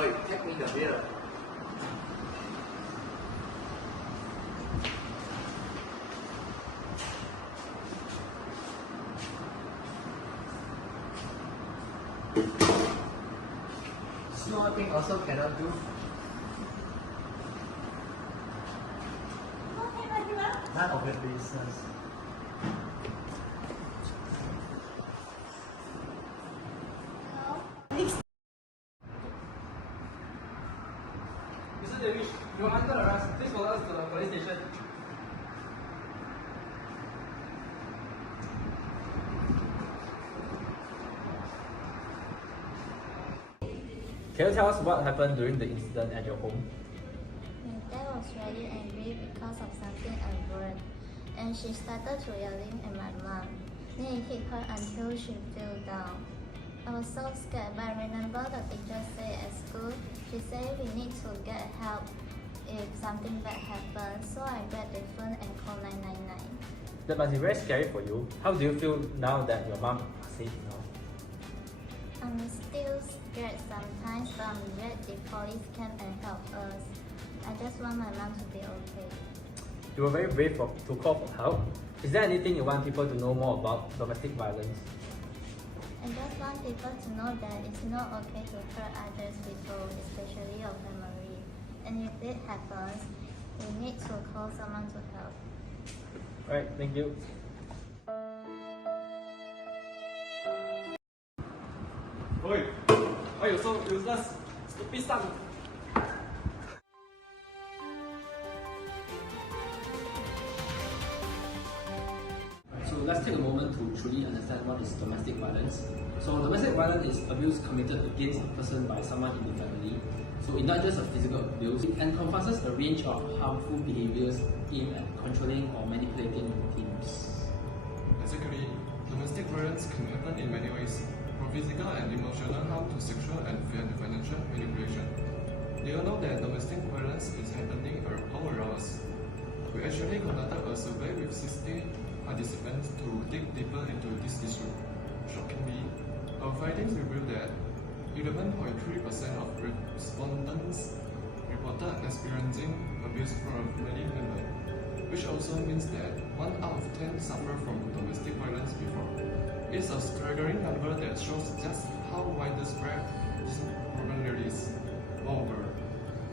Oi, take me the beer. Small thing also cannot do. None of your business. Mr. Davish, you are under arrest. Please follow us to the police station. Can you tell us what happened during the incident at your home? My dad was really angry because of something I wrote, and she started to yelling at my mom. Then he hit her until she fell down. I was so scared, but I remember the teacher said at school, she said we need to get help if something bad happens. So I grabbed the phone and called 999. That must be very scary for you. How do you feel now that your mom is safe now? I'm still scared sometimes, but I'm glad the police came and helped us. I just want my mom to be okay. You were very brave to call for help. Is there anything you want people to know more about domestic violence? I just want people to know that it's not okay to hurt others people, especially your family. And if it happens, you need to call someone to help. Alright, thank you. Oi! Why you so useless? Stupid son! So let's take a moment to truly understand what is domestic violence. So domestic violence is abuse committed against a person by someone in the family. So it's not just a physical abuse, it encompasses a range of harmful behaviors aimed at controlling or manipulating victims. Basically, domestic violence can happen in many ways, from physical and emotional harm to sexual and financial manipulation. Do you know that domestic violence is happening all around us? We actually conducted a survey with 60 participants to dig deeper into this issue. Shockingly, our findings reveal that 11.3% of respondents reported experiencing abuse from a family member, which also means that 1 out of 10 suffer from domestic violence before. It's a staggering number that shows just how widespread this problem really is. Moreover,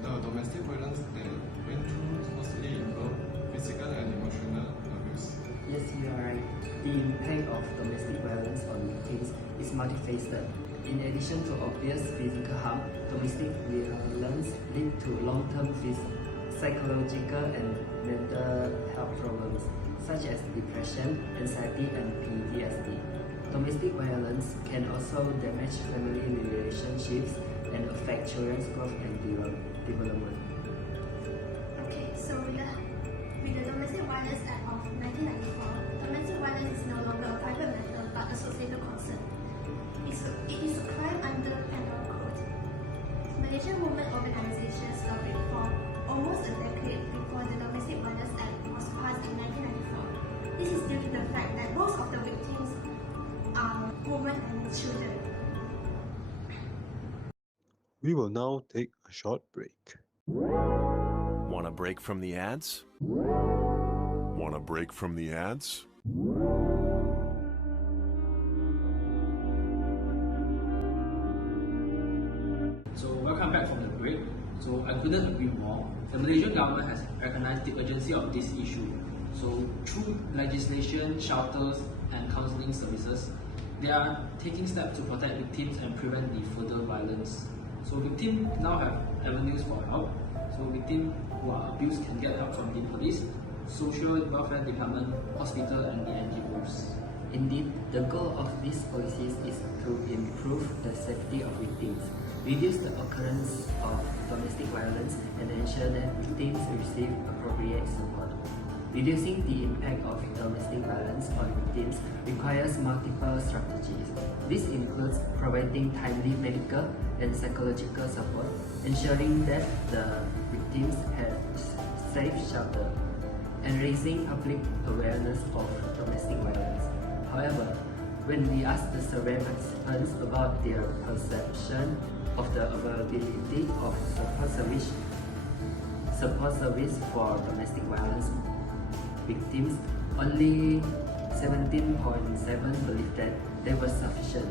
the domestic violence they went through mostly involved physical and emotional abuse. Yes, you are right. The impact of domestic violence on victims is multifaceted. In addition to obvious physical harm, domestic violence leads to long-term psychological and mental health problems such as depression, anxiety, and PTSD. Domestic violence can also damage family relationships and affect children's growth and development. Okay, so with the Domestic Violence Act of 1994, domestic violence is no longer a private matter but a societal concern. It is a crime under penal code. Malaysian Women Organization surveyed for almost a decade before the Domestic Violence Act was passed in 1994. This is due to the fact that most of the victims are women and children. We will now take a short break. Want a break from the ads? Want a break from the ads? So welcome back from the break. So I couldn't agree more. The Malaysian government has recognized the urgency of this issue. So through legislation, shelters and counselling services, they are taking steps to protect victims and prevent the further violence. So victims now have avenues for help. So victims who are abused can get help from the police, social welfare department, hospital and the NGOs. Indeed, the goal of these policies is to improve the safety of victims, reduce the occurrence of domestic violence, and ensure that victims receive appropriate support. Reducing the impact of domestic violence on victims requires multiple strategies. This includes providing timely medical and psychological support, ensuring that the victims have safe shelter, and raising public awareness of domestic violence. However, when we asked the survey participants about their perception of the availability of support service for domestic violence victims, only 17.7% believe that they were sufficient.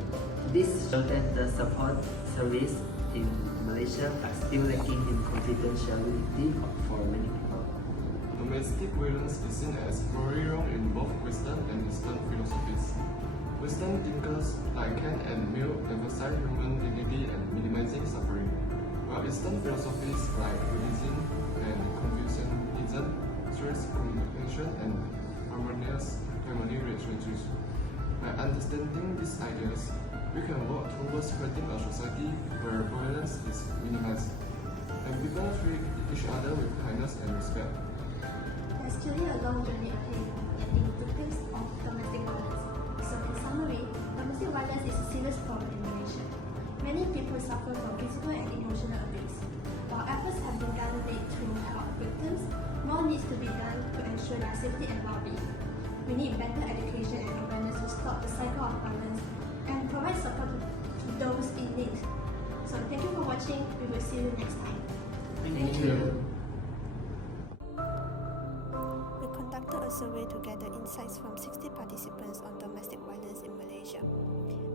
This shows that the support service in Malaysia are still lacking in confidentiality for many people. Domestic violence is seen as morally wrong in both Western and Eastern philosophies. Western thinkers like Kant and Mill emphasize human dignity and minimizing suffering, while Eastern philosophies like Buddhism and Confucianism stress compassion and harmonious family relationships. By understanding these ideas, we can work towards creating a society where violence is minimized, and people treat each other with kindness and respect. There's clearly a long journey ahead in getting victims of domestic violence. So in summary, domestic violence is a serious problem in Malaysia. Many people suffer from physical and emotional abuse. While efforts have been gathered to help victims, more needs to be done to ensure their safety and well-being. We need better education and awareness to stop the cycle of violence and provide support to those in need. So thank you for watching. We will see you next time. Thank you. We conducted a survey to gather insights from 60 participants on domestic violence in Malaysia.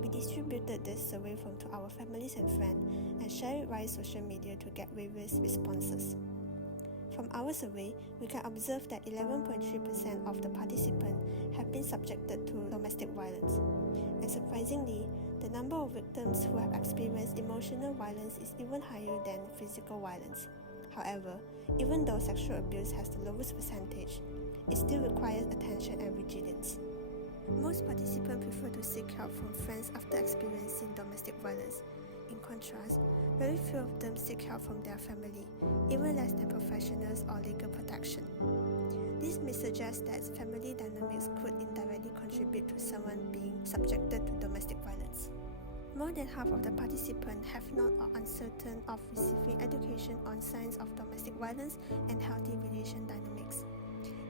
We distributed this survey form to our families and friends and shared it via social media to get various responses. From our survey, we can observe that 11.3% of the participants have been subjected to domestic violence. And surprisingly, the number of victims who have experienced emotional violence is even higher than physical violence. However, even though sexual abuse has the lowest percentage, it still requires attention and vigilance. Most participants prefer to seek help from friends after experiencing domestic violence. In contrast, very few of them seek help from their family, even less than professionals or legal protection. This may suggest that family dynamics could indirectly contribute to someone being subjected to domestic violence. More than half of the participants have not or uncertain of receiving education on signs of domestic violence and healthy relation dynamics,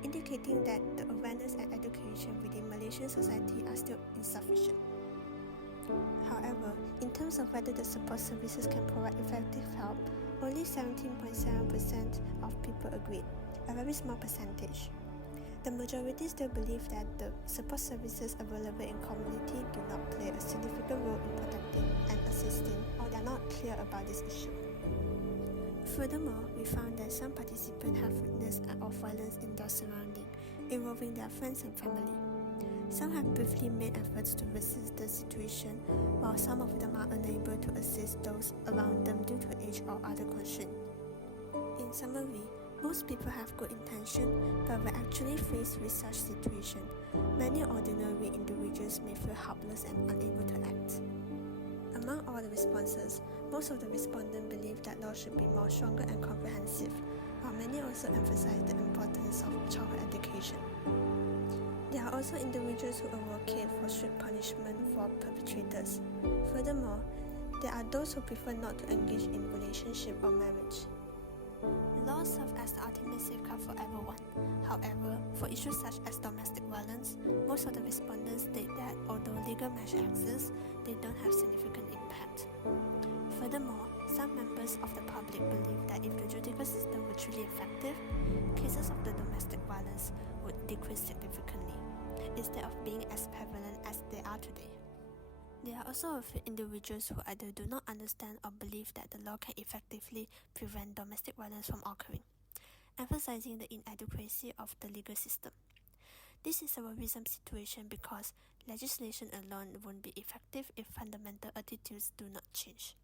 indicating that the awareness and education within Malaysian society are still insufficient. However, in terms of whether the support services can provide effective help, only 17.7% of people agreed, a very small percentage. The majority still believe that the support services available in community do not play a significant role in protecting and assisting, or they are not clear about this issue. Furthermore, we found that some participants have witnessed acts of violence in their surrounding, involving their friends and family. Some have briefly made efforts to resist the situation, while some of them are unable to assist those around them due to age or other constraints. In summary, most people have good intention, but when actually faced with such situation, many ordinary individuals may feel helpless and unable to act. Among all the responses, most of the respondents believe that law should be more stronger and comprehensive, while many also emphasize the importance of childhood education. There are also individuals who advocate for strict punishment for perpetrators. Furthermore, there are those who prefer not to engage in relationship or marriage. Law serves as the ultimate safeguard for everyone. However, for issues such as domestic violence, most of the respondents state that although legal measures exist, they don't have significant impact. Furthermore, some members of the public believe that if the judicial system were truly effective, cases of the domestic violence would decrease significantly, instead of being as prevalent as they are today. There are also a few individuals who either do not understand or believe that the law can effectively prevent domestic violence from occurring, emphasizing the inadequacy of the legal system. This is a worrisome situation because legislation alone won't be effective if fundamental attitudes do not change.